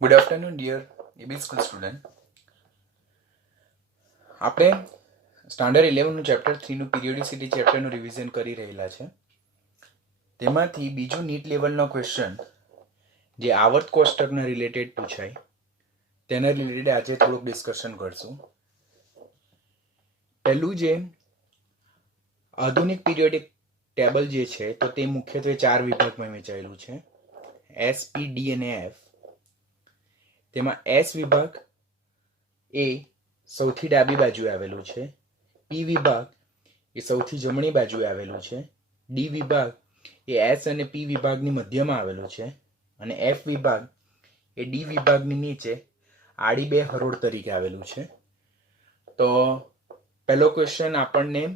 Good afternoon, dear AB school student. આપણે standard 11નું chapter 3નું પીરિયોડિસિટી ચેપ્ટરનું revision કરી રહેલા છે. તેમાંથી બીજું નીટ લેવલનો ક્વેશ્ચન જે આવર્ત કોષ્ટકના રિલેટેડ પૂછાય તેના રિલેટેડ આજે થોડુંક ડિસ્કશન કરશું. પહેલું જે આધુનિક પીરિયોડિક ટેબલ જે છે તો તે મુખ્યત્વે 4 વિભાગમાં વહેંચાયેલું છે, એસ, પી, ડી અને એફ. તેમાં એસ વિભાગ એ સૌથી ડાબી બાજુએ આવેલું છે, પી વિભાગ એ સૌથી જમણી બાજુએ આવેલું છે, ડી વિભાગ એ એસ અને પી વિભાગની મધ્યમાં આવેલું છે અને એફ વિભાગ એ ડી વિભાગની નીચે આડી બે હરોળ તરીકે આવેલું છે. તો પહેલો ક્વેશ્ચન આપણને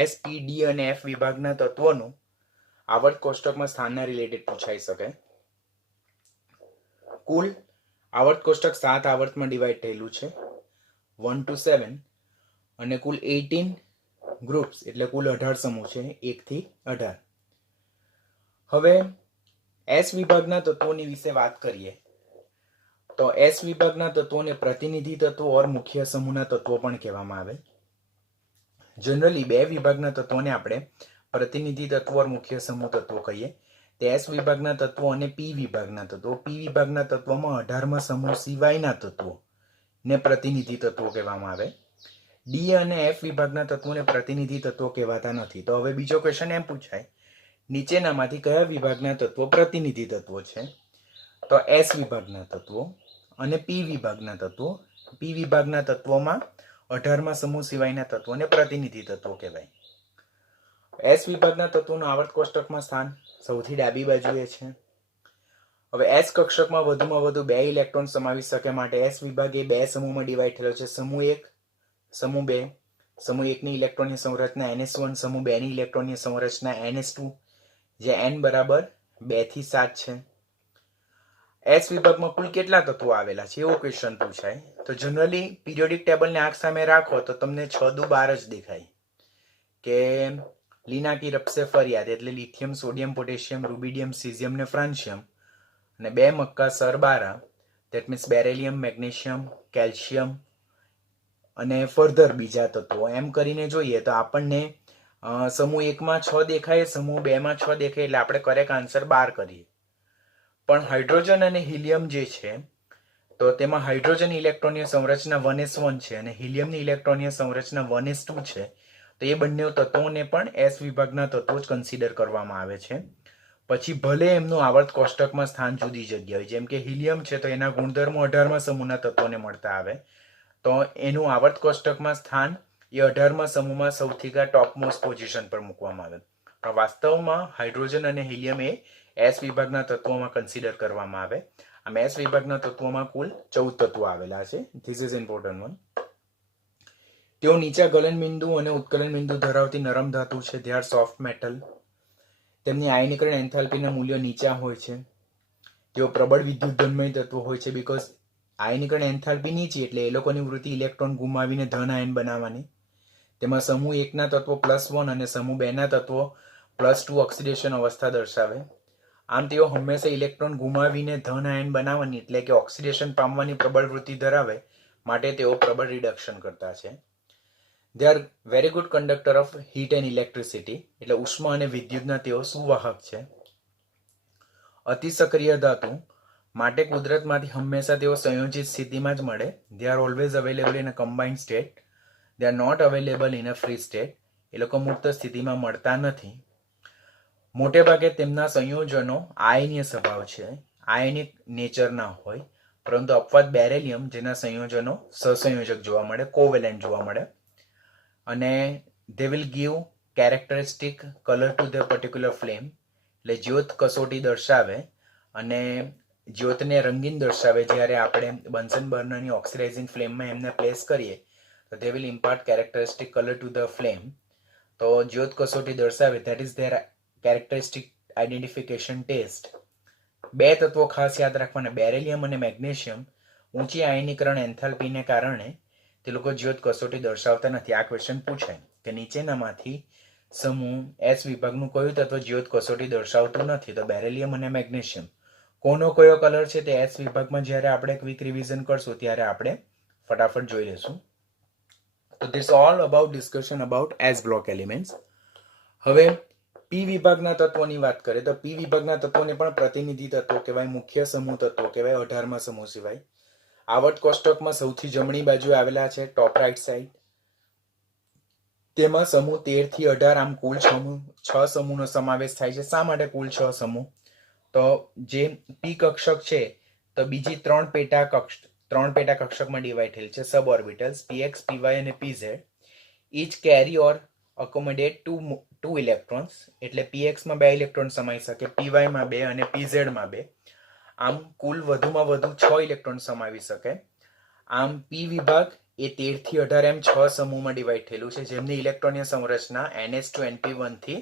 એસ, પી, ડી અને એફ વિભાગના તત્વોનું આવર્ત કોષ્ટકમાં સ્થાનના રિલેટેડ પૂછાઈ શકે. કુલ આવર્ત કોષ્ટક 7 આવર્તમાં ડિવાઈડ થયેલું છે, 1 to 7, અને કુલ 18 ગ્રુપ્સ એટલે કુલ 18 સમૂહ છે, 1 થી 18. હવે એસ વિભાગના તત્વોની વિશે વાત કરીએ તો એસ વિભાગના તત્વોને પ્રતિનિધિ તત્વો ઓર મુખ્ય સમૂહના તત્વો પણ કહેવામાં આવે. જનરલી બે વિભાગના તત્વોને આપણે પ્રતિનિધિ તત્વો ઓર મુખ્ય સમૂહ તત્વો કહીએ. તે એસ વિભાગના તત્વો અને પી વિભાગના તત્વો. પી વિભાગના તત્વોમાં 18મા સમૂહ સિવાયના તત્વો ને પ્રતિનિધિ તત્વો કહેવામાં આવે. ડી અને એફ વિભાગના તત્વોને પ્રતિનિધિ તત્વો કહેવાતા નથી. તો હવે બીજો ક્વેશ્ચન એમ પૂછાય, નીચેનામાંથી કયા વિભાગના તત્વો પ્રતિનિધિ તત્વો છે? તો એસ વિભાગના તત્વો અને પી વિભાગના તત્વો. પી વિભાગના તત્વોમાં 18મા સમૂહ સિવાયના તત્વોને પ્રતિનિધિ તત્વો કહેવાય. એસ વિભાગના તત્વોનું આવર્ત કોષ્ટકમાં સ્થાન સૌથી ડાબી બાજુએ છે. હવે એસ કક્ષકમાં વધુમાં વધુ 2 ઇલેક્ટ્રોન સમાવી શકે માટે એસ વિભાગ એ 2 સમૂહમાં ડિવાઈડ થયેલો છે, સમૂહ 1, સમૂહ 2. સમૂહ 1ની ઇલેક્ટ્રોનની સંરચના NS1, સમૂહ 2ની ઇલેક્ટ્રોનની સંરચના NS2, જે n બરાબર 2 થી 7 છે. એસ વિભાગમાં કુલ કેટલા તત્વો આવેલા છે એવો ક્વેશ્ચન પૂછાય. તો જનરલી પીરિયોડિક ટેબલને આંખ સામે રાખો તો તમને 6 દુ 12 જ દેખાય કે લીનાકી રપસે ફરિયાદ એટલે lithium, sodium, potassium, rubidium, caesium ને ફ્રાન્સિયમ, અને 2 Mecca sir 12, that means beryllium, magnesium, calcium અને ફર્ધર બીજા તત્વો. એમ કરીને જોઈએ તો આપણને સમૂહ 1માં 6 દેખાય, સમૂહ 2માં 6 દેખાય, એટલે આપણે કરેક્ટ આન્સર 12 કરીએ. પણ હાઇડ્રોજન અને હિલિયમ જે છે તો તેમાં હાઇડ્રોજન ઇલેક્ટ્રોનની સંરચના 1s1 છે અને હિલિયમની ઇલેક્ટ્રોનની સંરચના 1s2 છે. તો એ બંને તત્વોને પણ એસ વિભાગના તત્વો જ કન્સિડર કરવામાં આવે છે. પછી ભલે એમનું આવર્ત કોષ્ટકમાં સ્થાન જુદી જગ્યાએ હોય, જેમ કે હિલિયમ છે તો એના ગુણધર્મો 18મા સમૂહના તત્વોને મળતા આવે, તો એનું આવર્ત કોષ્ટકમાં સ્થાન એ 18મા સમૂહમાં સૌથી ટોપ મોસ્ટ પોઝિશન પર મૂકવામાં આવે. પણ વાસ્તવમાં હાઇડ્રોજન અને હિલિયમ એ એસ વિભાગના તત્વોમાં કન્સિડર કરવામાં આવે. આમ એસ વિભાગના તત્વોમાં કુલ 14 તત્વો આવેલા છે. This is important one. તેઓ નીચા ગલન બિંદુ અને ઉત્કલન બિંદુ ધરાવતી નરમ ધાતુ છે. They are soft metal. તેમની આયનીકરણ એન્થાલ્પીના મૂલ્યો નીચા હોય છે. તેઓ પ્રબળ વિદ્યુત ધનમય તત્વો હોય છે, બીકોઝ આયનીકરણ એન્થાલ્પી નીચી એટલે એ લોકોની વૃત્તિ ઇલેક્ટ્રોન ગુમાવીને ધન આયન બનાવવાની. તેમાં સમૂહ 1ના તત્વો +1 અને સમૂહ 2ના તત્વો +2 ઓક્સિડેશન અવસ્થા દર્શાવે. આમ તેઓ હંમેશા ઇલેક્ટ્રોન ગુમાવીને ધન આયન બનાવવાની એટલે કે ઓક્સિડેશન પામવાની પ્રબળ વૃત્તિ ધરાવે, માટે તેઓ પ્રબળ રિડક્શન કરતા છે. They are very good conductor of heat and electricity, એટલે ઉષ્મા અને વિદ્યુતના તેઓ સુવાહક છે. અતિ સક્રિય ધાતુ માટે કુદરતમાંથી હંમેશા તેઓ સંયોજિત સ્થિતિમાં જ મળે. They are always available in a combined state. They are not available in a free state. એ લોકો મુક્ત સ્થિતિમાં મળતા નથી. મોટે ભાગે તેમના સંયોજનો આયનીય સ્વભાવ છે, આયનિક નેચરના હોય, પરંતુ અપવાદ બેરેલિયમ જેના સંયોજનો સહસંયોજક જોવા મળે, કોવેલેન્ટ જોવા મળે, અને they will give characteristic color to the particular flame, એટલે જ્યોત કસોટી દર્શાવે અને જ્યોતને રંગીન દર્શાવે. જ્યારે આપણે બન્સન બર્નરની ઓક્સિડાઇઝિંગ ફ્લેમમાં એમને પ્લેસ કરીએ તો they will impart characteristic color to the flame. તો જ્યોત કસોટી દર્શાવે, that is their characteristic identification test. 2 તત્વો ખાસ યાદ રાખવાના, બેરેલિયમ અને મેગ્નેશિયમ. ઊંચી આયનીકરણ એન્થાલ્પીને કારણે તે લોકો જ્યોત કસોટી દર્શાવતા નથી. આ ક્વેશ્ચન પૂછાય કે નીચેનામાંથી સમૂહ એસ વિભાગનું કયું તત્વ જ્યોત કસોટી દર્શાવતું નથી? તો બેરેલિયમ અને મેગ્નેશિયમ. કોનો કયો કલર છે તે એસ વિભાગમાં જ્યારે આપણે ક્વિક રિવિઝન કરશું ત્યારે આપણે ફટાફટ જોઈ લેશું. તો this all about discussion about S block elements. હવે પી વિભાગના તત્વોની વાત કરીએ તો પી વિભાગના તત્વોને પણ પ્રતિનિધિ તત્વો કહેવાય, મુખ્ય સમૂહ તત્વો કહેવાય 18મા સમૂહ સિવાય. આવર્ત કોષ્ટકમાં સૌથી જમણી બાજુ આવેલા છે ટોપ રાઈટ સાઈડ. તેમાં સમૂહ 13 થી 18 આમ કુલ 6 સમૂહનો સમાવેશ થાય છે. શા માટે કુલ 6 સમૂહ? તો જે પી કક્ષક છે તો બીજી ત્રણ પેટા કક્ષકમાં ડિવાઈડ થયેલ છે સબ ઓર્બિટલ્સ px py અને pz. each carry or accommodate two electrons, એટલે px માં 2 ઇલેક્ટ્રોન સમાઈ શકે, py માં 2 અને pz માં 2. આમ કુલ વધુમાં વધુ 6 ઇલેક્ટ્રોન સમાવી શકે. આમ પી વિભાગ એ 13 થી 18 એમ 6 સમૂહમાં ડિવાઈડ થયેલું છે, જેમની ઇલેક્ટ્રોનીય સંરચના ns2 np1 થી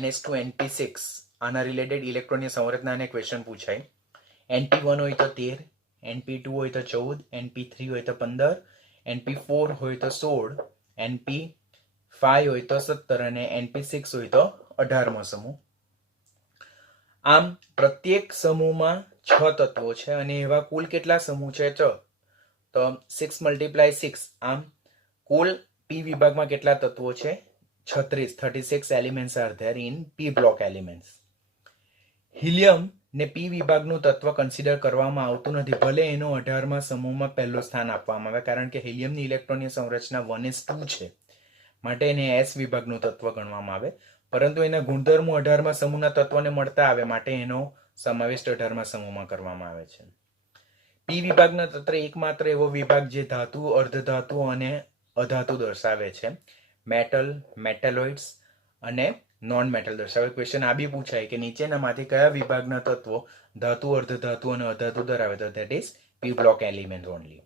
ns2 np6. આના રિલેટેડ ઇલેક્ટ્રોનીય સંરચનાને ક્વેશ્ચન પૂછાય. np1 હોય તો 13, np2 હોય તો 14, np3 હોય તો 15, np4 હોય તો 16, np5 હોય તો 17 અને np6 હોય તો 18મો સમૂહ. આમ પ્રત્યેક સમૂહમાં 6 તત્વો છે અને એવા કુલ કેટલા સમૂહ છે? તો 6 × 6. આમ કુલ પી વિભાગમાં કેટલા તત્વો છે? 36 elements are there in P block elements. Helium ને પી વિભાગનું તત્વ કન્સિડર કરવામાં આવતું નથી, ભલે એનો 18મા સમૂહમાં પહેલું સ્થાન આપવામાં આવે, કારણ કે હિલિયમની ઇલેક્ટ્રોનની સંરચના 1s2 છે, માટે એને એસ વિભાગનું તત્વ ગણવામાં આવે. પરંતુ એના ગુણધર્મો 18મા સમૂહના તત્વને મળતા આવે, માટે એનો સમાવેશ 18મા સમૂહમાં કરવામાં આવે છે. પી વિભાગના તત્વ એકમાત્ર એવો વિભાગ જે ધાતુ, અર્ધધાતુ અને અધાતુ દર્શાવે છે. મેટલ, મેટેલોઇડ્સ અને નોન મેટલ દર્શાવે. ક્વેશ્ચન આ બી પૂછાય કે નીચેનામાંથી કયા વિભાગના તત્વો ધાતુ, અર્ધધાતુ અને અધાતુ ધરાવે? તો that is P block element only.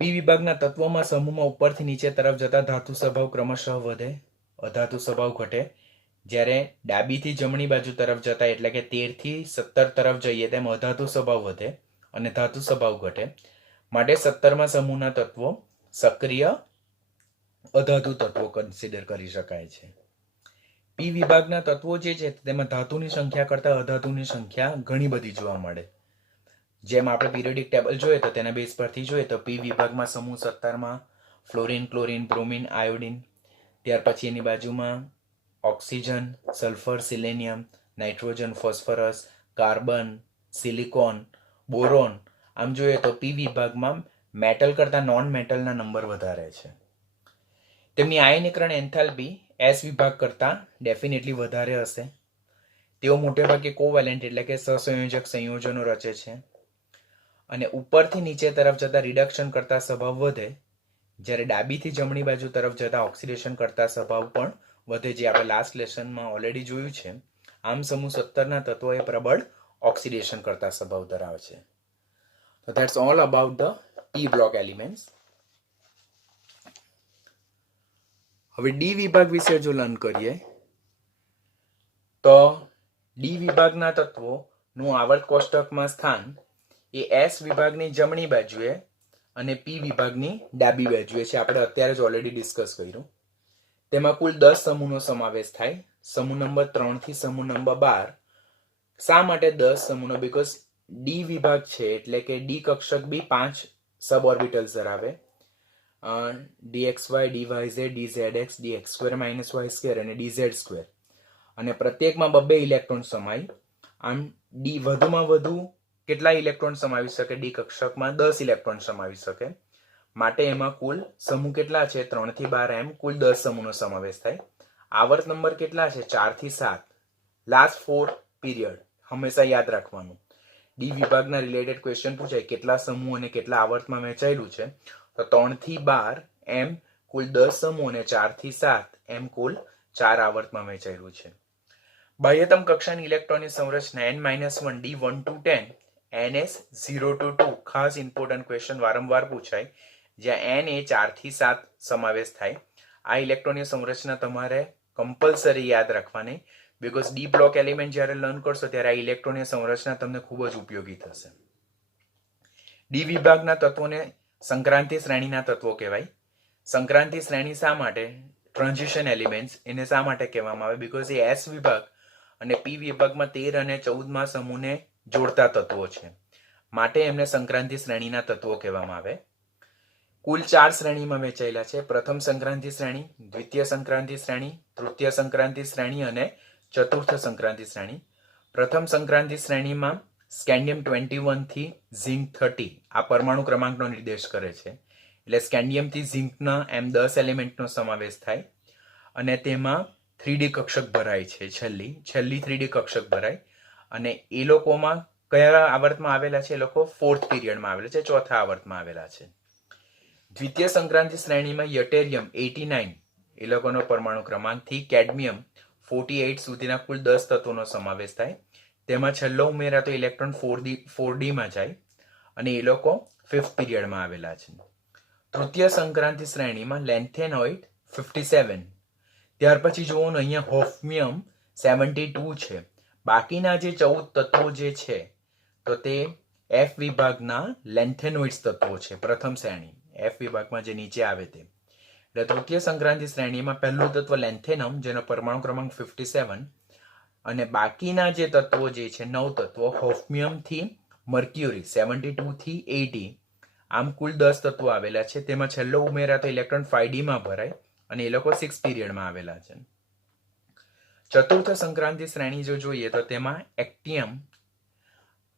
P વિભાગના તત્વોમાં સમૂહમાં ઉપરથી નીચે તરફ જતા ધાતુ સ્વભાવ ક્રમશઃ વધે, અધાતુ સ્વભાવ ઘટે. જ્યારે ડાબીથી જમણી બાજુ તરફ જતા એટલે કે 13 થી 17 તરફ જઈએ તેમ અધાતુ સ્વભાવ વધે અને ધાતુ સ્વભાવ ઘટે. માટે 17મા સમૂહના તત્વો સક્રિય અધાતુ તત્વો કન્સિડર કરી શકાય છે. પી વિભાગના તત્વો જે છે તેમાં ધાતુની સંખ્યા કરતાં અધાતુની સંખ્યા ઘણી બધી જોવા મળે. જેમ આપણે પીરિયોડિક ટેબલ જોઈએ તો તેના બેઝ પરથી જોઈએ તો પી વિભાગમાં સમૂહ 17માં ફ્લોરિન, ક્લોરિન, બ્રોમિન, આયોડિન. ત્યાર પછી એની બાજુમાં oxygen, sulphur, selenium, nitrogen, phosphorus, carbon, silicon, boron. આમ જોઈએ તો પી વિભાગમાં મેટલ કરતાં નોન મેટલના નંબર વધારે છે. તેમની આયનીકરણ એન્થાલ્પી એસ વિભાગ કરતાં ડેફિનેટલી વધારે હશે. તેઓ મોટેભાગે કોવેલેન્ટ એટલે કે સહસંયોજક સંયોજનો રચે છે અને ઉપરથી નીચે તરફ જતા રિડક્શન કરતા સ્વભાવ વધે, જ્યારે ડાબીથી જમણી બાજુ તરફ જતા ઓક્સિડેશન કરતા સ્વભાવ પણ વધે, જે આપણે લાસ્ટ લેસનમાં ઓલરેડી જોયું છે. આમ સમૂહ 17ના તત્વો એ પ્રબળ ઓક્સિડેશન કરતા સ્વભાવ ધરાવે છે. So that's all about the P block elements. હવે ડી વિભાગ વિશે જો લર્ન કરીએ તો ડી વિભાગના તત્વોનું આવર્ત કોષ્ટકમાં સ્થાન એ એસ વિભાગની જમણી બાજુએ અને પી વિભાગની ડાબી બાજુએ છે. આપણે અત્યારે જ ઓલરેડી ડિસ્કસ કર્યું. તેમાં કુલ 10 સમૂહનો સમાવેશ થાય, સમૂહ નંબર 3 થી સમૂહ નંબર 12. શા માટે 10 સમૂહનો? બીકોઝ ડી વિભાગ છે એટલે કે ડી કક્ષક બી 5 સબ ઓર્બિટલ્સ ધરાવે, dxy, dyz, dzx, dx2 - y2 અને dz2, અને પ્રત્યેકમાં 2 ઇલેક્ટ્રોન સમાય. આમ ડી વધુમાં વધુ કેટલા ઇલેક્ટ્રોન સમાવી શકે? ડી કક્ષકમાં 10 ઇલેક્ટ્રોન સમાવી શકે. માટે એમાં કુલ સમૂહ કેટલા છે? 3 થી 12 એમ કુલ 10 સમૂહનો સમાવેશ થાય. આવર્ત નંબર કેટલા છે? 4 થી 7. લાસ્ટ 4 પીરિયડ હંમેશા યાદ રાખવાનું. ડી વિભાગના રિલેટેડ ક્વેશ્ચન પૂછાય કેટલા સમૂહ અને કેટલા આવર્તમાં વહેંચાયેલું છે, તો 3 થી 12 એમ કુલ 10 સમૂહ અને 4 થી 7 એમ કુલ 4 આવર્તમાં વહેંચાયેલું છે. બાહ્યતમ કક્ષાની ઇલેક્ટ્રોનની સંરચના n-1 d1 to 10 ns 0 to 2. ખાસ ઇમ્પોર્ટન્ટ ક્વેશ્ચન વારંવાર પૂછાય, જ્યાં n એ 4 થી 7 સમાવેશ થાય. આ ઇલેક્ટ્રોનની સંરચના તમારે કમ્પલસરી યાદ રાખવાની, બીકોઝ ડી બ્લોક એલિમેન્ટ જ્યારે લર્ન કરશો ત્યારે આ ઇલેક્ટ્રોનની સંરચના તમને ખૂબ જ ઉપયોગી થશે. ડી વિભાગના તત્વોને સંક્રાંતિ શ્રેણીના તત્વો કહેવાય. સંક્રાંતિ શ્રેણી શા માટે? ટ્રાન્ઝિશન એલિમેન્ટ્સ એને શા માટે કહેવામાં આવે? બીકોઝ એ એસ વિભાગ અને પી વિભાગમાં 13 અને 14મા સમૂહને જોડતા તત્વો છે, માટે એમને સંક્રાંતિ શ્રેણીના તત્વો કહેવામાં આવે. કુલ 4 શ્રેણીમાં વહેંચાયેલા છે. પ્રથમ સંક્રાંતિ શ્રેણી, દ્વિતીય સંક્રાંતિ શ્રેણી, તૃતીય સંક્રાંતિ શ્રેણી અને ચતુર્થ સંક્રાંતિ શ્રેણી. પ્રથમ સંક્રાંતિ શ્રેણીમાં સ્કેન્ડિયમ 21 થી ઝિંક 30 આ પરમાણુ ક્રમાંકનો નિર્દેશ કરે છે. એટલે સ્કેન્ડિયમથી ઝિંકના એમ 10 એલિમેન્ટનો સમાવેશ થાય અને તેમાં 3D કક્ષક ભરાય છે. છેલ્લી 3D કક્ષક ભરાય અને એ લોકોમાં કયા આવર્તમાં આવેલા છે? એ લોકો 4th પીરિયડમાં આવેલા છે, ચોથા આવર્તમાં આવેલા છે. દ્વિતીય સંક્રાંતિ શ્રેણીમાં યટેરિયમ 89 એ લોકોનો પરમાણુ ક્રમાંકથી કેડમિયમ 48 સુધીના કુલ 10 તત્વોનો સમાવેશ થાય. તેમાં છેલ્લો ઉમેરાતો ઇલેક્ટ્રોન 4D માં જાય અને એ લોકો 5th પીરિયડમાં આવેલા છે. તૃતીય સંક્રાંતિ શ્રેણીમાં લેન્થેનોઇડ 57, ત્યાર પછી જોવાનું અહીંયા હોફમિયમ 72 છે. બાકીના જે 14 તત્વો જે છે તો તે એફ વિભાગના લેન્થેનોઇડ્સ તત્વો છે. પ્રથમ શ્રેણી એફ વિભાગમાં જે નીચે આવે તે. એટલે તૃતીય સંક્રાંતિ શ્રેણીમાં પહેલું તત્વ લેન્થેનમ જેનો પરમાણુ ક્રમાંક 57 અને બાકીના જે તત્વો જે છે 9 તત્વો હોફમિયમ થી મર્ક્યુરી 72 થી 80 આમ કુલ 10 તત્વો આવેલા છે. તેમાં છેલ્લો ઉમેરાતો ઇલેક્ટ્રોન 5D માં ભરાય અને એ લોકો 6 પીરિયડમાં આવેલા છે. ચતુર્થ સંક્રાંતિ શ્રેણી જો જોઈએ તો તેમાં એક્ટિયમ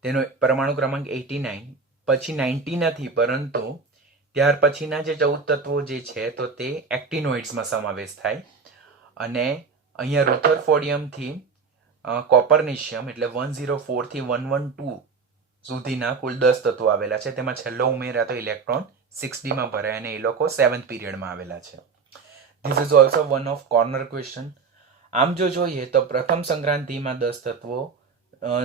તેનો પરમાણુ ક્રમાંક 89 પછી 90 નથી, પરંતુ ત્યાર પછીના જે 14 તત્વો જે છે તો તે એક્ટિનોઇડ્સમાં સમાવેશ થાય અને અહીંયા રુથરફોર્ડિયમથી કોપરનિશિયમ એટલે 104 થી 112 સુધીના કુલ 10 તત્વો આવેલા છે. તેમાં છેલ્લો ઉમેરાતો ઇલેક્ટ્રોન 6D માં ભરાય અને એ લોકો 7th પીરિયડમાં આવેલા છે. This is also one of corner question. આમ જો જોઈએ તો પ્રથમ સંક્રાંતિમાં 10 તત્વો,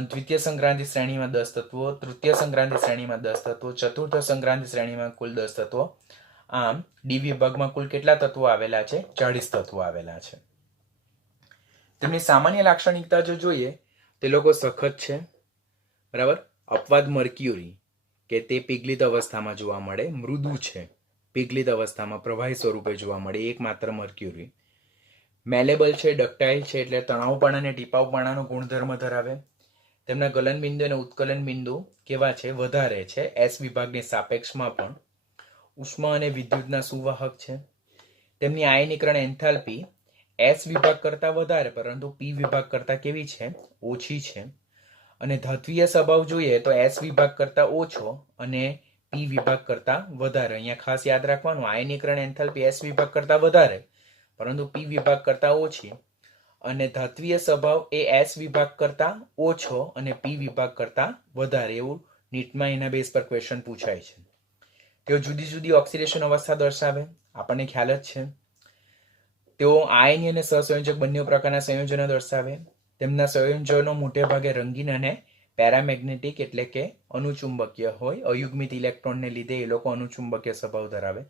દ્વિતીય સંક્રાંતિ શ્રેણીમાં 10 તત્વો, તૃતીય સંક્રાંતિ શ્રેણીમાં 10 તત્વો, ચતુર્થ સંક્રાંતિ શ્રેણીમાં કુલ 10 તત્વો. આમ ડી વિભાગમાં કુલ કેટલા તત્વો આવેલા છે? 40 તત્વો આવેલા છે. તેમની સામાન્ય લાક્ષણિકતા જો જોઈએ તે લોકો સખત છે, બરાબર. અપવાદ મર્ક્યુરી કે તે પિગલિત અવસ્થામાં જોવા મળે, મૃદુ છે, પિગલિત અવસ્થામાં પ્રવાહી સ્વરૂપે જોવા મળે એકમાત્ર મર્ક્યુરી. મેલેબલ છે, ડક્ટાઇલ છે એટલે તણાવપણા અને ટીપાવપણાનો ગુણધર્મ ધરાવે. તેમના ગલન બિંદુ અને ઉત્કલન બિંદુ કેવા છે? વધારે છે, એસ વિભાગની સાપેક્ષમાં પણ. ઉષ્મા અને વિદ્યુતના સુવાહક છે. તેમની આયનીકરણ એન્થાલ્પી એસ વિભાગ કરતા વધારે પરંતુ પી વિભાગ કરતા કેવી છે? ઓછી છે. અને ધાત્વીય સ્વભાવ જોઈએ તો એસ વિભાગ કરતા ઓછો અને પી વિભાગ કરતા વધારે. અહીંયા ખાસ યાદ રાખવાનું, આયનીકરણ એન્થાલ્પી એસ વિભાગ કરતા વધારે પરંતુ પી વિભાગ કરતા ઓછી અને ધાત્વીય સ્વભાવ એ એસ વિભાગ કરતા ઓછો અને પી વિભાગ કરતા વધારે. એવું નીટમાં એના બેઝ પર ક્વેશ્ચન પૂછાય છે. તેઓ જુદી જુદી ઓક્સિડેશન અવસ્થા દર્શાવે, આપણને ખ્યાલ જ છે. તેઓ આયની અને સહસંયોજક બંને પ્રકારના સંયોજનો દર્શાવે. તેમના સંયોજનો મોટે ભાગે રંગીન અને પેરામેગ્નેટિક એટલે કે અનુચુંબકીય હોય. અયુગ્મિત ઇલેક્ટ્રોનને લીધે એ લોકો અનુચુંબકીય સ્વભાવ ધરાવે.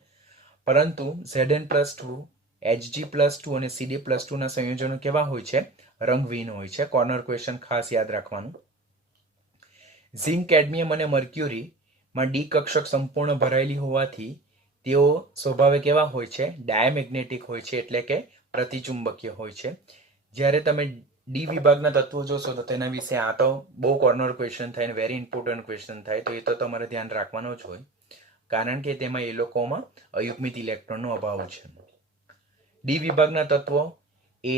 પરંતુ Zn+2, Hg+2 અને Cd+2 ના સંયોજનો કેવા હોય છે? રંગહીન હોય છે. કોર્નર ક્વેશ્ચન ખાસ યાદ રાખવાનું. ઝિંક, કેડમિયમ અને મર્ક્યુરીમાં ડી કક્ષક સંપૂર્ણ ભરાયેલી હોવાથી તેઓ સ્વભાવે કેવા હોય છે? ડાયામેગ્નેટિક હોય છે એટલે કે પ્રતિચુંબકીય હોય છે. જ્યારે તમે ડી વિભાગના તત્વો જોશો તો તેના વિશે આ તો બહુ કોર્નર ક્વેશ્ચન થાય અને વેરી ઇમ્પોર્ટન્ટ ક્વેશ્ચન થાય, તો એ તો તમારે ધ્યાન રાખવાનો જ હોય કારણ કે તેમાં એ લોકોમાં અયુગ્મિત ઇલેક્ટ્રોનનો અભાવ છે. ડી વિભાગના તત્વો એ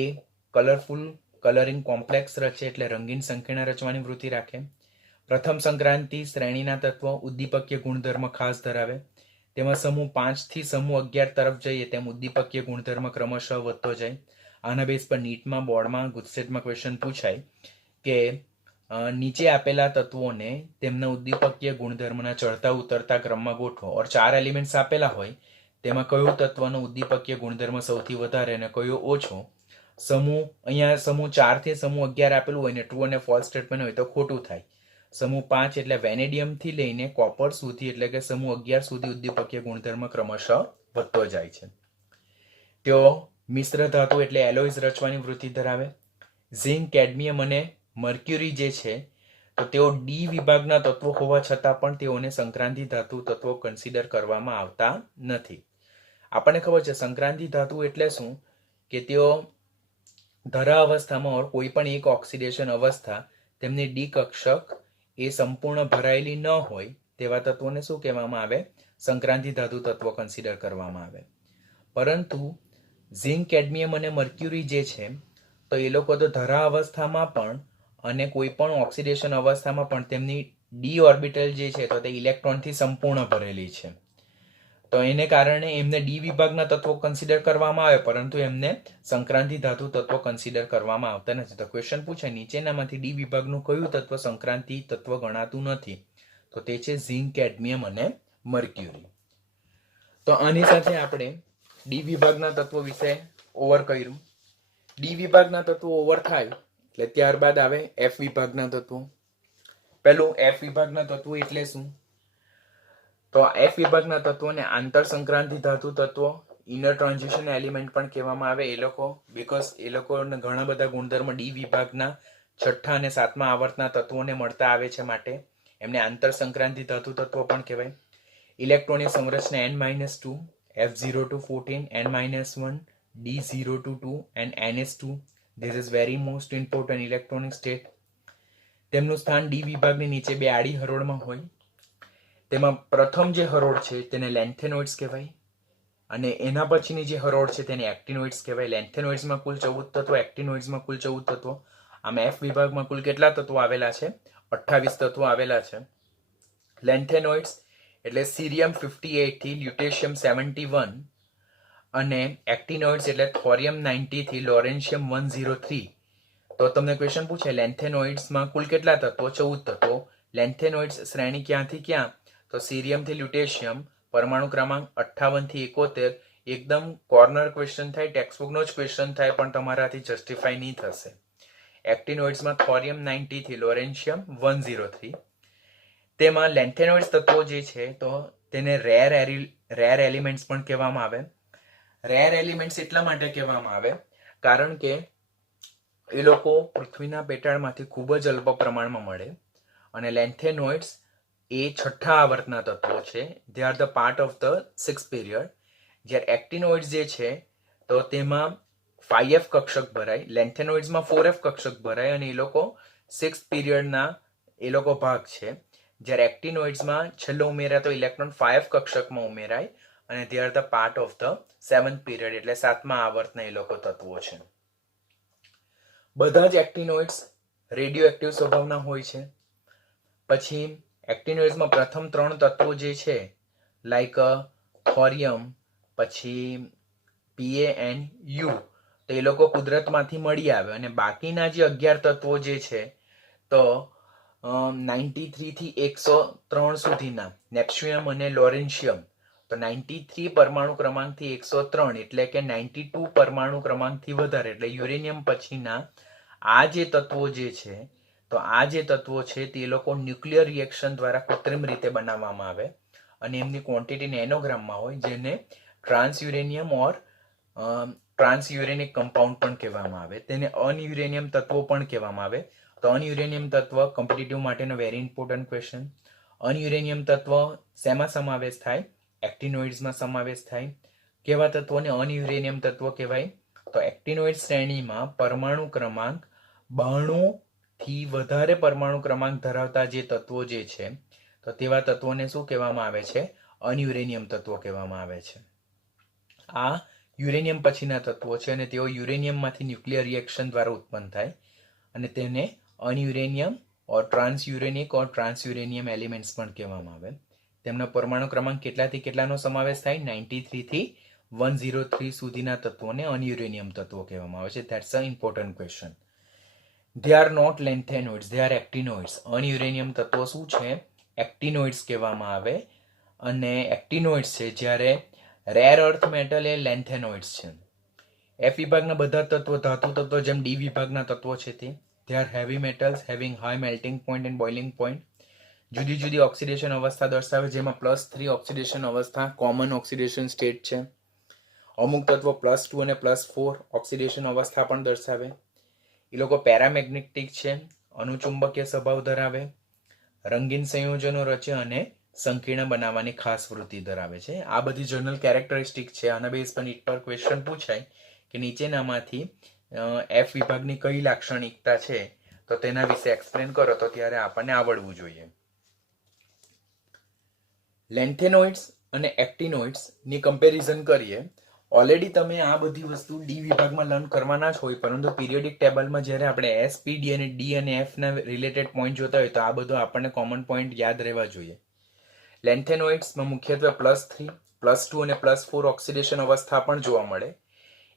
કલરફુલ કલરિંગ કોમ્પ્લેક્સ રચે એટલે રંગીન સંકીર્ણ રચવાની વૃત્તિ રાખે. પ્રથમ સંક્રાંતિ શ્રેણીના તત્વો ઉદ્દીપકીય ગુણધર્મ ખાસ ધરાવે. તેમાં સમૂહ 5 થી સમૂહ 11 તરફ જઈએ તેમ ઉદ્દીપકીય ગુણધર્મ ક્રમશઃ વધતો જાય. આના બેઝ પર નીટમાં, બોર્ડમાં, ગુજસેટમાં ક્વેશ્ચન પૂછાય કે નીચે આપેલા તત્વોને તેમના ઉદ્દીપકીય ગુણધર્મના ચડતા ઉતરતા ક્રમમાં ગોઠવો. ઓર 4 એલિમેન્ટ્સ આપેલા હોય તેમાં કયો તત્વનો ઉદ્દીપકીય ગુણધર્મ સૌથી વધારે અને કયો ઓછો. અહીંયા સમૂહ 4 થી સમૂહ 11 આપેલું હોય ને ટ્રુ અને ફોલ્સ સ્ટેટમેન્ટ હોય તો ખોટું થાય. સમૂહ 5 એટલે વેનેડિયમ થી લઈને કોપર સુધી એટલે કે સમૂહ 11 સુધી ઉદ્દીપકીય ગુણધર્મ ક્રમશઃ વધતો જાય છે. તેઓ મિશ્ર ધાતુ એટલે એલોય્સ રચવાની વૃત્તિ ધરાવે. ઝિંક, કેડમિયમ અને મર્ક્યુરી જે છે તો તેઓ ડી વિભાગના તત્વો હોવા છતાં પણ તેઓને સંક્રાંતિ ધાતુ તત્વો કન્સિડર કરવામાં આવતા નથી. આપણને ખબર છે સંક્રાંતિ ધાતુ એટલે શું કે તેઓ ધરા અવસ્થામાં કોઈ પણ એક ઓક્સિડેશન અવસ્થા તેમની ડી કક્ષક એ સંપૂર્ણ ભરાયેલી ન હોય તેવા તત્વોને શું કહેવામાં આવે? સંક્રાંતિ ધાતુ તત્વો કન્સિડર કરવામાં આવે. પરંતુ ઝિંક, કેડમિયમ અને મર્ક્યુરી જે છે તો એ લોકો તો ધરા અવસ્થામાં પણ અને કોઈ પણ ઓક્સિડેશન અવસ્થામાં પણ તેમની ડી ઓર્બિટલ જે છે તો તે ઇલેક્ટ્રોનથી સંપૂર્ણ ભરેલી છે. તો એને કારણે એમને ડી વિભાગના તત્વો કન્સિડર કરવામાં આવે, પરંતુ એમને સંક્રાંતિ ધાતુ તત્વો કન્સિડર કરવામાં આવતા નથી. તો ક્વેશ્ચન પૂછે નીચેનામાંથી ડી વિભાગનું કયું તત્વ સંક્રાંતિ તત્વ ગણાતું નથી? તો તે છે ઝિંક, કેડમિયમ અને મર્ક્યુરી. તો આની સાથે આપણે ડી વિભાગના તત્વો વિશે ઓવર કર્યું. ડી વિભાગના તત્વો ઓવર થાય એટલે ત્યારબાદ આવે એફ વિભાગના તત્વો. પેલું એફ વિભાગના તત્વો એટલે શું? તો એફ વિભાગના તત્વોને આંતર સંક્રાંતિ ધાતુ તત્વો, ઇનર ટ્રાન્ઝિશન એલિમેન્ટ પણ કહેવામાં આવે. એ લોકો બીકોઝ એ લોકોને ઘણા બધા ગુણધર્મ ડી વિભાગના છઠ્ઠા અને સાતમા આવર્તના તત્વોને મળતા આવે છે, માટે એમને આંતર સંક્રાંતિ ધાતુ તત્વો પણ કહેવાય. ઇલેક્ટ્રોનની સંરચના n-2, F0 to 14, n-1, D0 to 2 and ns2. This is very most important electronic state. તેમનું સ્થાન ડી વિભાગની નીચે બે આડી હરોળમાં હોય. તેમાં પ્રથમ જે હરોળ છે તેને લેન્થેનોઇડ્સ કહેવાય અને એના પછીની જે હરોળ છે તેને એક્ટિનોઇડ્સ કહેવાય. લેન્થેનોઇડ્સમાં કુલ 14 તત્વો, એક્ટિનોઇડ્સમાં કુલ 14 તત્વો. આમ એફ વિભાગમાં કુલ કેટલા તત્વો આવેલા છે? 28 તત્વો આવેલા છે. લેન્થેનોઇડ્સ એટલે સીરિયમ 58 થી લ્યુટેશિયમ 71 અને એક્ટિનોઇડ્સ એટલે થોરિયમ 90 થી લોરેન્શિયમ 103. તો તમને ક્વેશ્ચન પૂછે લેન્થેનોઇડ્સમાં કુલ કેટલા તત્વો? 14 તત્વો. લેન્થેનોઇડ્સ શ્રેણી ક્યાંથી ક્યાં? તો સીરિયમ થી લ્યુટેશિયમ, પરમાણુ ક્રમાંક 58 થી 71. એકદમ કોર્નર ક્વેશ્ચન થાય, ટેક્સ્ટબુકનો જ ક્વેશ્ચન થાય, પણ તમારાથી જસ્ટિફાઈ નહીં થશે. એક્ટિનોઇડ્સમાં થોરિયમ 90 થી લોરેન્શિયમ 103. તેમાં લેન્થેનોઇડ્સ તત્વો જે છે તો તેને રેર એલિમેન્ટ્સ પણ કહેવામાં આવે. રેર એલિમેન્ટ્સ એટલા માટે કહેવામાં આવે કારણ કે એ લોકો પૃથ્વીના પેટાળમાંથી ખૂબ જ અલ્પ પ્રમાણમાં મળે અને લેન્થેનોઇડ્સ એ છઠ્ઠા આવર્તના તત્વો છે. They are the part of the 6th period. જ્યારે એક્ટિનોઇડ્સ જે છે તો તેમાં 5f કક્ષક ભરાય, લેન્થેનોઇડ્સમાં 4f કક્ષક ભરાય અને એ લોકો 6th પીરિયડના એ લોકો ભાગ છે. જ્યારે એક્ટિનોઇડ્સમાં છેલ્લો ઉમેરાય તો ઇલેક્ટ્રોન 5f કક્ષકમાં ઉમેરાય અને they are the part of the 7th period એટલે સાતમા આવર્તના એ લોકો તત્વો છે. બધા જ એક્ટિનોઇડ્સ રેડિયો એક્ટિવ સ્વભાવના હોય છે. પછી એક્ટિનોઇડ્સમાં પ્રથમ 3 તત્વો જે છે લાઈક થોરિયમ, પછી PaNU, તો એ લોકો કુદરતમાંથી મળી આવે અને બાકીના જે 11 તત્વો જે છે તો 93 થી 103 સુધીના નેપ્સ્યુયમ અને લોરેન્શિયમ, તો 93 પરમાણુ ક્રમાંકથી 103 એટલે કે 92 પરમાણુ ક્રમાંકથી વધારે એટલે યુરેનિયમ પછીના આ જે તત્વો જે છે તો આ જે તત્વો છે તે લોકો ન્યુક્લિયર રિએક્શન દ્વારા કૃત્રિમ રીતે બનાવવામાં આવે અને એમની ક્વોન્ટિટી નેનોગ્રામમાં હોય, જેને ટ્રાન્સયુરેનિયમ ઓર ટ્રાન્સયુરેનિક કમ્પાઉન્ડ પણ કહેવામાં આવે. તેને અનયુરેનિયમ તત્વો પણ કહેવામાં આવે. તો અનયુરેનિયમ તત્વ કોમ્પિટિટિવ માટેનો વેરી ઇમ્પોર્ટન્ટ ક્વેશ્ચન. અનયુરેનિયમ તત્વ શેમાં સમાવેશ થાય? એક્ટિનોઇડ્સમાં સમાવેશ થાય. કેવા તત્વોને અનયુરેનિયમ તત્વો કહેવાય? તો એક્ટિનોઇડ શ્રેણીમાં પરમાણુ ક્રમાંક 92 થી વધારે પરમાણુ ક્રમાંક ધરાવતા જે તત્વો જે છે તો તેવા તત્વોને શું કહેવામાં આવે છે? અનયુરેનિયમ તત્વો કહેવામાં આવે છે. આ યુરેનિયમ પછીના તત્વો છે અને તેઓ યુરેનિયમમાંથી ન્યુક્લિયર રિએક્શન દ્વારા ઉત્પન્ન થાય અને તેને અનયુરેનિયમ ઓર ટ્રાન્સયુરેનિક ઓર ટ્રાન્સયુરેનિયમ એલિમેન્ટ્સ પણ કહેવામાં આવે. તેમનો પરમાણુ ક્રમાંક કેટલાથી કેટલાનો સમાવેશ થાય? 93 થી 103 સુધીના તત્વોને અનયુરેનિયમ તત્વો કહેવામાં આવે છે. That's a important question. They are not lanthanoids, they are actinoids. અનયુરેનિયમ તત્વો શું છે? એક્ટિનોઇડ્સ કહેવામાં આવે અને એક્ટિનોઇડ્સ છે, જ્યારે રેર અર્થ મેટલ એ લેન્થેનોઇડ્સ છે. એફ વિભાગના બધા તત્વો ધાતુ તત્વો જેમ ડી વિભાગના તત્વો છે તે they are heavy metals having high melting point and boiling point. જુદી જુદી ઓક્સિડેશન અવસ્થા દર્શાવે, જેમાં +3 ઓક્સિડેશન અવસ્થા કોમન ઓક્સિડેશન સ્ટેટ છે. અમુક તત્વો +2 અને +4 ઓક્સિડેશન અવસ્થા પણ દર્શાવે. એ લોકો પેરામેગ્નેટિક છે, અનુચુંબકીય સ્વભાવ ધરાવે, રંગીન સંયોજનો રચે અને સંકીર્ણ બનાવવાની ખાસ વૃત્તિ ધરાવે છે. આ બધી જનરલ કેરેક્ટરિસ્ટિક છે. આના બેઝ પર નીટ પર ક્વેશ્ચન પૂછાય કે નીચેનામાંથી એફ વિભાગની કઈ લાક્ષણિકતા છે તો તેના વિશે એક્સપ્લેન કરો તો ત્યારે આપણને આવડવું જોઈએ. લેન્થેનોઇડ્સ અને એક્ટિનોઇડ્સની કમ્પેરિઝન કરીએ. ઓલરેડી તમે આ બધી વસ્તુ ડી વિભાગમાં લર્ન કરવાના જ હોય, પરંતુ પીરિયોડિક ટેબલમાં જ્યારે આપણે એસ, પી, ડી અને ડી અને એફના રિલેટેડ પોઈન્ટ જોતા હોય તો આ બધું આપણને કોમન પોઈન્ટ યાદ રહેવા જોઈએ. લેન્થેનોઇડ્સમાં મુખ્યત્વે +3, +2 અને +4 ઓક્સિડેશન અવસ્થા પણ જોવા મળે.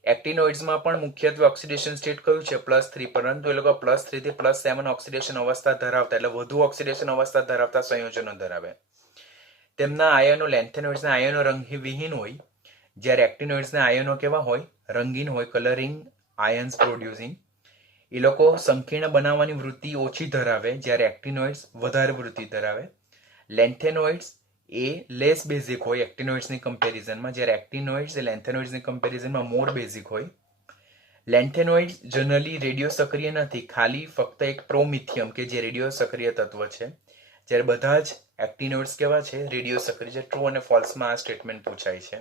એક્ટિનોઇડ્સમાં પણ મુખ્યત્વે ઓક્સિડેશન સ્ટેટ કયું છે +3, પરંતુ એ લોકો +3 થી +7 ઓક્સિડેશન અવસ્થા ધરાવતા, એટલે વધુ ઓક્સિડેશન અવસ્થા ધરાવતા સંયોજનો ધરાવે. તેમના આયનો, લેન્થેનોઇડ્સના આયનો રંગવિહીન હોય, જ્યારે એક્ટિનોઇડ્સના આયનો કેવા હોય? રંગીન હોય, કલરિંગ આયન્સ પ્રોડ્યુસિંગ. એ લોકો સંકીર્ણ બનાવવાની વૃત્તિ ઓછી ધરાવે, જ્યારે એક્ટિનોઇડ્સ વધારે વૃત્તિ ધરાવે. લેન્થેનોઇડ્સ એ લેસ બેઝિક હોય એક્ટિનોઇડ્સની કમ્પેરિઝનમાં, જ્યારે એક્ટિનોઇડ્સ એ લેન્થેનોઇડ્સની કમ્પેરિઝનમાં મોર બેઝિક હોય. લેન્થેનોઇડ્સ જનરલી રેડિયો સક્રિય નથી, ખાલી ફક્ત એક પ્રોમિથિયમ કે જે રેડિયો સક્રિય તત્વ છે, જ્યારે બધા જ એક્ટિનોઇડ્સ કેવા છે? રેડિયો સક્રિય છે. ટ્રુ અને ફોલ્સમાં આ સ્ટેટમેન્ટ પૂછાય છે.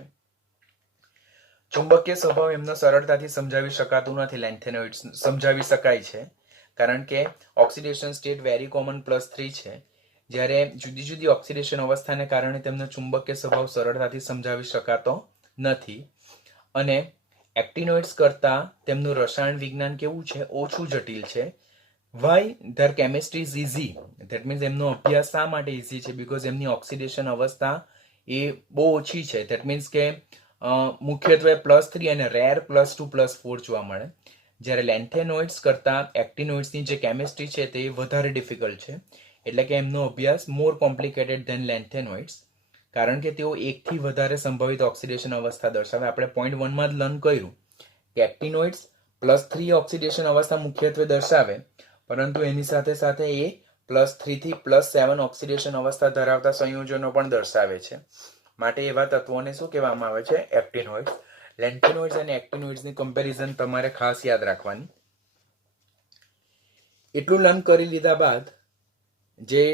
ચુંબકીય સ્વભાવ એમનો સરળતાથી સમજાવી શકાતું નથી. લેન્થેનોઇડ્સ સમજાવી શકાય છે, કારણ કે ઓક્સિડેશન સ્ટેટ વેરી કોમન +3 છે, જ્યારે જુદી જુદી ઓક્સિડેશન અવસ્થાને કારણે તેમનો ચુંબકીય સ્વભાવ સરળતાથી સમજાવી શકાતો નથી. અને એક્ટિનોઇડ્સ કરતાં તેમનું રસાયણ વિજ્ઞાન કેવું છે? ઓછું જટિલ છે. Why their chemistry is easy, that means એમનો અભ્યાસ શા માટે ઇઝી છે? બીકોઝ એમની ઓક્સિડેશન અવસ્થા એ બહુ ઓછી છે. ધેટ મીન્સ કે મુખ્યત્વે +3 અને રેર +2, +4 જોવા મળે. જ્યારે લેન્થેનોઇડ્સ કરતાં એક્ટિનોઇડ્સની જે કેમિસ્ટ્રી છે તે વધારે ડિફિકલ્ટ છે, એટલે કે એમનો અભ્યાસ મોર કોમ્પ્લિકેટેડ ધેન લેન્થેનોઇડ્સ, કારણ કે તેઓ એકથી વધારે સંભવિત ઓક્સિડેશન અવસ્થા દર્શાવે. આપણે પોઈન્ટ 1માં જ લર્ન કર્યું કે એક્ટિનોઇડ્સ +3 ઓક્સિડેશન અવસ્થા મુખ્યત્વે દર્શાવે, પરંતુ એની સાથે સાથે એ +3 થી +7 ઓક્સિડેશન અવસ્થા ધરાવતા સંયોજનો પણ દર્શાવે છે. માટે એવા તત્વોને શું કહેવામાં આવે છે? એક્ટિનોઇડ્સ. લેન્થેનોઇડ્સ અને એક્ટિનોઇડ્સની કમ્પેરિઝન તમારે ખાસ યાદ રાખવાની. એટલું લર્ન કરી લીધા બાદ જે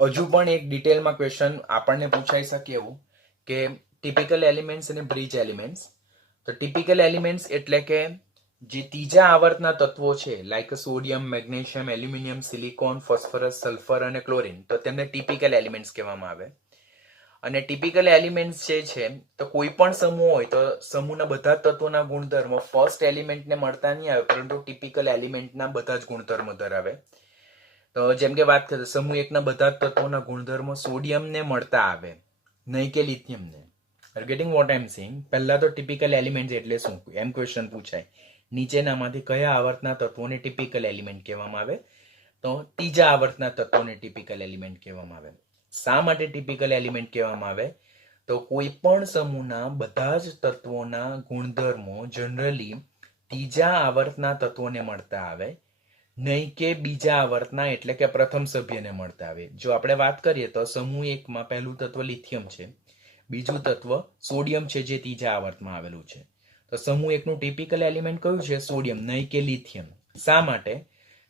હજુ પણ એક ડિટેલમાં ક્વેશ્ચન આપણને પૂછાઈ શકે એવું કે ટિપિકલ એલિમેન્ટ્સ અને બ્રિજ એલિમેન્ટ્સ. તો ટિપિકલ એલિમેન્ટ્સ એટલે કે જે ત્રીજા આવર્તના તત્વો છે, like sodium, magnesium, aluminium, silicon, phosphorus, sulphur અને ક્લોરિન, તો તેમને ટિપિકલ એલિમેન્ટ્સ કહેવામાં આવે. અને ટિપિકલ એલિમેન્ટ્સ જે છે તો કોઈ પણ સમૂહ હોય તો સમૂહના બધા તત્વોના ગુણધર્મો ફર્સ્ટ એલિમેન્ટને મળતા નહીં આવે, પરંતુ ટિપિકલ એલિમેન્ટના બધા જ ગુણધર્મો ધરાવે. તો જેમ કે વાત કરીએ, સમૂહ એકના બધા જ તત્વોના ગુણધર્મો સોડિયમને મળતા આવે, નહીં કે લિથિયમને. Getting what I am saying? પહેલા તો ટિપિકલ એલિમેન્ટ એટલે શું એમ ક્વેશ્ચન પૂછાય. નીચેનામાંથી કયા આવર્તના તત્વોને ટિપિકલ એલિમેન્ટ કહેવામાં આવે? તો ત્રીજા આવર્તના તત્વોને ટિપિકલ એલિમેન્ટ કહેવામાં આવે. શા માટે ટિપિકલ એલિમેન્ટ કહેવામાં આવે? તો કોઈ પણ સમૂહના બધા જ તત્વોના ગુણધર્મો જનરલી ત્રીજા આવર્તના તત્વોને મળતા આવે, નહીં કે બીજા આવર્તના એટલે કે પ્રથમ સભ્યને મળતા આવે. જો આપણે વાત કરીએ તો સમૂહ 1માં પહેલું તત્વ લિથિયમ છે, બીજું તત્વ સોડિયમ છે જે ત્રીજા આવર્તમાં આવેલું છે. તો સમૂહ 1નું ટિપિકલ એલિમેન્ટ કયું છે? સોડિયમ, નહીં કે લિથિયમ. શા માટે?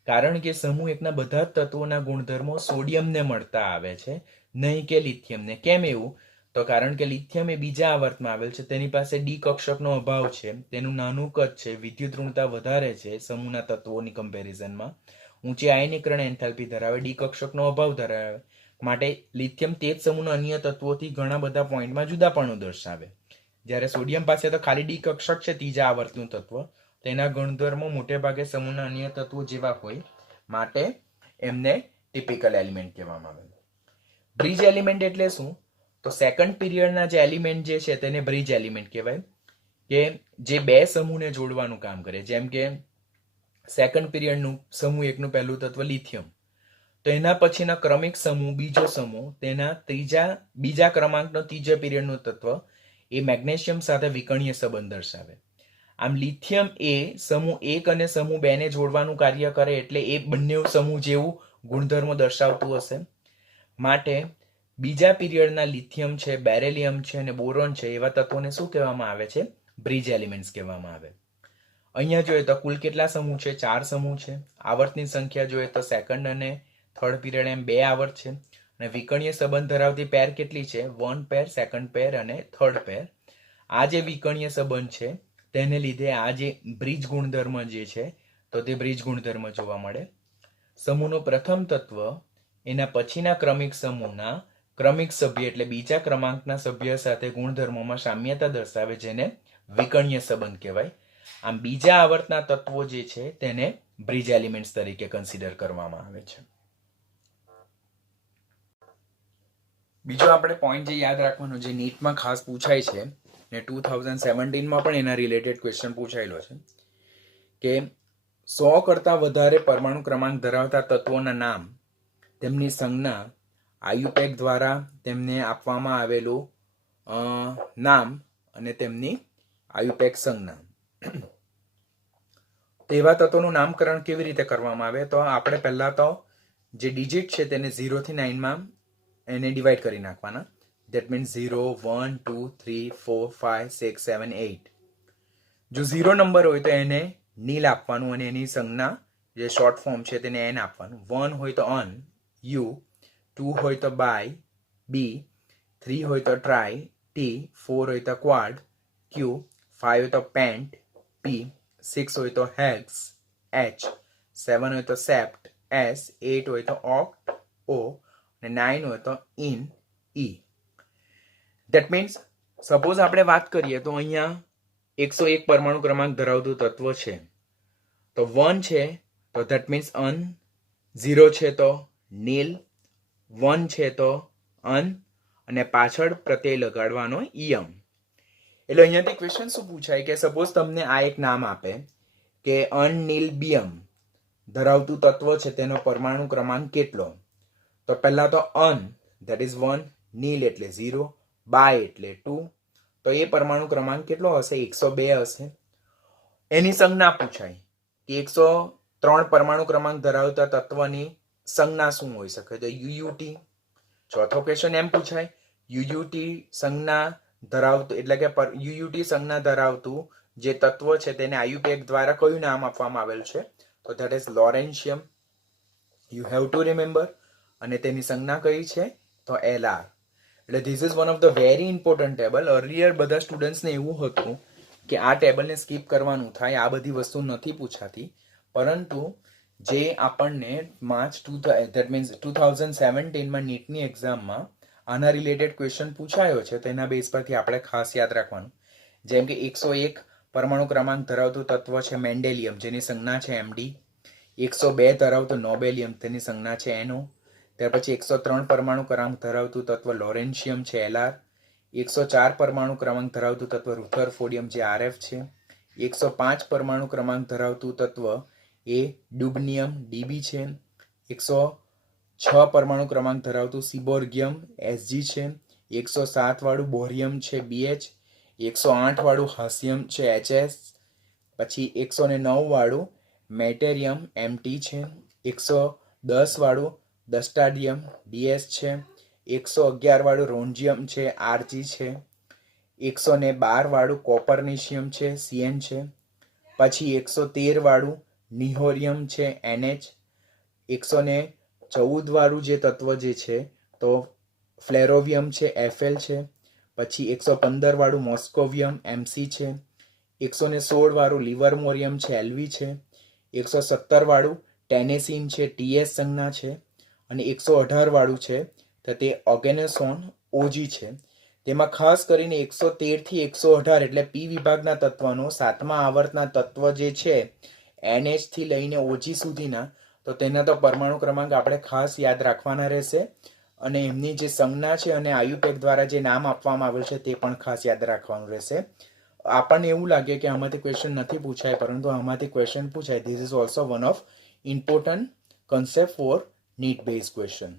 કારણ કે સમૂહ 1ના બધા જ તત્વોના ગુણધર્મો સોડિયમને મળતા આવે છે, નહીં કે લિથિયમને. કેમ એવું? તો કારણ કે લિથિયમ એ બીજા આવર્તમાં આવેલ છે, તેની પાસે ડી કક્ષકનો અભાવ છે, તેનું નાનું કદ છે, વિદ્યુત ઋણતા વધારે છે સમૂહના તત્વોની કમ્પેરિઝનમાં, ઊંચી આયનીકરણ એન્થાલ્પી ધરાવે, ડી કક્ષકનો અભાવ ધરાવે. માટે લિથિયમ તે જ સમૂહના અન્ય તત્વોથી ઘણા બધા પોઈન્ટમાં જુદાપણું દર્શાવે. જ્યારે સોડિયમ પાસે તો ખાલી ડી કક્ષક છે, ત્રીજા આવર્તનું તત્વ, તેના ગુણધર્મો મોટે ભાગે સમૂહના અન્ય તત્વો જેવા હોય, માટે એમને ટિપિકલ એલિમેન્ટ કહેવામાં આવે. બ્રિજ એલિમેન્ટ એટલે શું? તો સેકન્ડ પીરિયડના જે એલિમેન્ટ જે છે તેને બ્રિજ એલિમેન્ટ કહેવાય, કે જે બે સમૂહને જોડવાનું કામ કરે. જેમ કે સેકન્ડ પીરિયડનું સમૂહ 1નું પહેલું તત્વ લિથિયમ, તો એના પછીના ક્રમિક સમૂહ બીજો સમૂહ તેના બીજા ક્રમાંકનો ત્રીજા પીરિયડનું તત્વ એ મેગ્નેશિયમ સાથે વિકર્ણીય સંબંધ દર્શાવે. આમ લિથિયમ એ સમૂહ 1 અને સમૂહ 2 ને જોડવાનું કાર્ય કરે, એટલે એ બંને સમૂહ જેવું ગુણધર્મો દર્શાવતું હશે. માટે બીજા પીરિયડના લિથિયમ છે, બેરેલિયમ છે અને બોરોન છે, એવા તત્વોને શું કહેવામાં આવે છે? બ્રિજ એલિમેન્ટ્સ કહેવામાં આવે. અહીંયા જોઈએ તો કુલ કેટલા સમૂહ છે? 4 સમૂહ છે. આવર્તની સંખ્યા જોઈએ તો સેકન્ડ અને થર્ડ પીરિયડ એમ 2 આવર્ત છે. અને વિકર્ણીય સંબંધ ધરાવતી પેર કેટલી છે? 1 પેર, સેકન્ડ પેર અને થર્ડ પેર. આ જે વિકર્ણીય સંબંધ છે તેને લીધે આ જે બ્રિજ ગુણધર્મ જે છે તો તે બ્રિજ ગુણધર્મ જોવા મળે. સમૂહનું પ્રથમ તત્વ એના પછીના ક્રમિક સમૂહના ક્રમિક સભ્ય એટલે બીજા ક્રમાંકના સભ્ય સાથે ગુણધર્મોમાં સામ્યતા દર્શાવે, જેને વિકર્ણ્ય સંબંધ કહેવાય. આમ બીજા આવર્તના તત્વો જે છે તેને બ્રિજ એલિમેન્ટ્સ તરીકે કન્સિડર કરવામાં આવે છે. બીજો આપણે પોઈન્ટ જે યાદ રાખવાનો જે નીટમાં ખાસ પૂછાય છે ને 2017માં પણ એના રિલેટેડ ક્વેશ્ચન પૂછાયેલો છે કે 100 કરતાં વધારે પરમાણુ ક્રમાંક ધરાવતા તત્વોના નામ, તેમની સંજ્ઞા, આયુપેક દ્વારા તેમને આપવામાં આવેલું નામ અને તેમની આયુપેક સંજ્ઞા. તેવા તત્વોનું નામકરણ કેવી રીતે કરવામાં આવે? તો આપણે પહેલા તો જે ડિજિટ છે તેને 0 થી 9માં એને ડિવાઈડ કરી નાખવાના. That means 0, 1, 2, 3, 4, 5, 6, 7, 8. જો 0 નંબર હોય તો એને નીલ આપવાનું અને એની સંજ્ઞા જે શોર્ટ ફોર્મ છે તેને એન આપવાનું. 1 હોય તો અન, યુ, 2 હોય તો બાય, બી, 3 હોય તો ટ્રાય, ટી, 4 હોય તો ક્વાડ, ક્યુ, 5 હોય તો પેન્ટ, પી, 6 હોય તો હેક્સ, એચ, 7 હોય તો સેપ્ટ, એસ, 8 હોય તો ઓક્ટ, ઓ, અને 9 હોય તો in, E. That means suppose આપણે વાત કરીએ તો અહીંયા 101 પરમાણુ ક્રમાંક ધરાવતું તત્વ છે. તો 1 છે તો ધેટ મીન્સ અન, 0 છે તો નીલ, 1 છે તો અન, અને પાછળ પ્રત્યય લગાડવાનો ઈયમ. એટલે અહીંયાથી ક્વેશ્ચન શું પૂછાય કે સપોઝ તમને આ એક નામ આપે કે અનનિલબિયમ ધરાવતું તત્વ છે તેનો પરમાણુ ક્રમાંક કેટલો? તો પહેલા તો અન ધેટ ઇઝ 1, નીલ એટલે 0, બાય એટલે 2, તો એ પરમાણુ ક્રમાંક કેટલો હશે? 102 હશે. એની સંજ્ઞા પૂછાય કે 103 પરમાણુ ક્રમાંક ધરાવતા તત્વની સંજ્ઞા શું હોઈ શકે? તો યુયુટી. ચોથો ક્વેશ્ચન એમ પૂછાય યુયુટી સંજ્ઞા ધરાવતું એટલે કે યુયુટી સંજ્ઞા ધરાવતું જે તત્વ છે તેને આયુપેક દ્વારા કયું નામ આપવામાં આવેલ છે? તો that is lawrencium. You have to remember. અને તેની સંજ્ઞા કઈ છે? તો એલઆર. એટલે this is one of the very important table. Earlier બધા સ્ટુડન્ટ્સને એવું હતું કે આ ટેબલને સ્કીપ કરવાનું થાય, આ બધી વસ્તુ નથી પૂછાતી. પરંતુ જે આપણને માર્ચ ધેટ મીન્સ 2017માં નીટની એક્ઝામમાં આના રિલેટેડ ક્વેશ્ચન પૂછાયો છે તેના બેઝ પરથી આપણે ખાસ યાદ રાખવાનું. જેમ કે 101 પરમાણુ ક્રમાંક ધરાવતું તત્વ છે મેન્ડેલિયમ, જેની સંજ્ઞા છે એમડી. 102 ધરાવતું નોબેલિયમ, તેની સંજ્ઞા છે એનઓ. ત્યાર પછી 103 પરમાણુ ક્રમાંક ધરાવતું તત્વ લોરેન્શિયમ છે એલઆર. 104 પરમાણુ ક્રમાંક ધરાવતું તત્વ રુથરફોર્ડિયમ જે આરએફ છે. 105 પરમાણુ ક્રમાંક ધરાવતું તત્વ એ ડ્યુબનિયમ ડીબી છે. 106 પરમાણુ ક્રમાંક ધરાવતું સિબોર્ગિયમ એસજી છે. 107 વાળું બોરિયમ છે બીએચ. 108 વાળું હાસ્યમ છે એચએસ. પછી 109 વાળું મેટેરિયમ એમટી છે. 110 વાળું ડસ્ટાડિયમ ડીએસ છે. 111 વાળું રોન્જિયમ છે આરજી છે. 112 વાળું કોપરનિશિયમ છે સીએન છે. પછી 113 વાળું નિહોરિયમ છે એનએચ. 114 વાળું જે તત્વ જે છે તો ફ્લેરોવિયમ છે એફએલ છે. પછી 115 વાળું મોસ્કોવિયમ એમસી છે. 116 વાળું લિવરમોરિયમ છે એલવી છે. 117 વાળું ટેનેસિન છે ટીએસ સંજ્ઞા છે. અને 118 વાળું છે તો તે ઓર્ગેનેસોન ઓજી છે. તેમાં ખાસ કરીને 113 થી 118 એટલે પી વિભાગના તત્વનો 7મા આવર્તના તત્વ જે છે એનએચ થી લઈને ઓજી સુધીના, તો તેના તો પરમાણુ ક્રમાંક આપણે ખાસ યાદ રાખવાના રહેશે. અને એમની જે સંજ્ઞા છે અને આયુપેક દ્વારા જે નામ આપવામાં આવેલ છે તે પણ ખાસ યાદ રાખવાનું રહેશે. આપણને એવું લાગે કે આમાંથી ક્વેશ્ચન નથી પૂછાય, પરંતુ આમાંથી ક્વેશ્ચન પૂછાય. This is also one of important concept for NEET based question.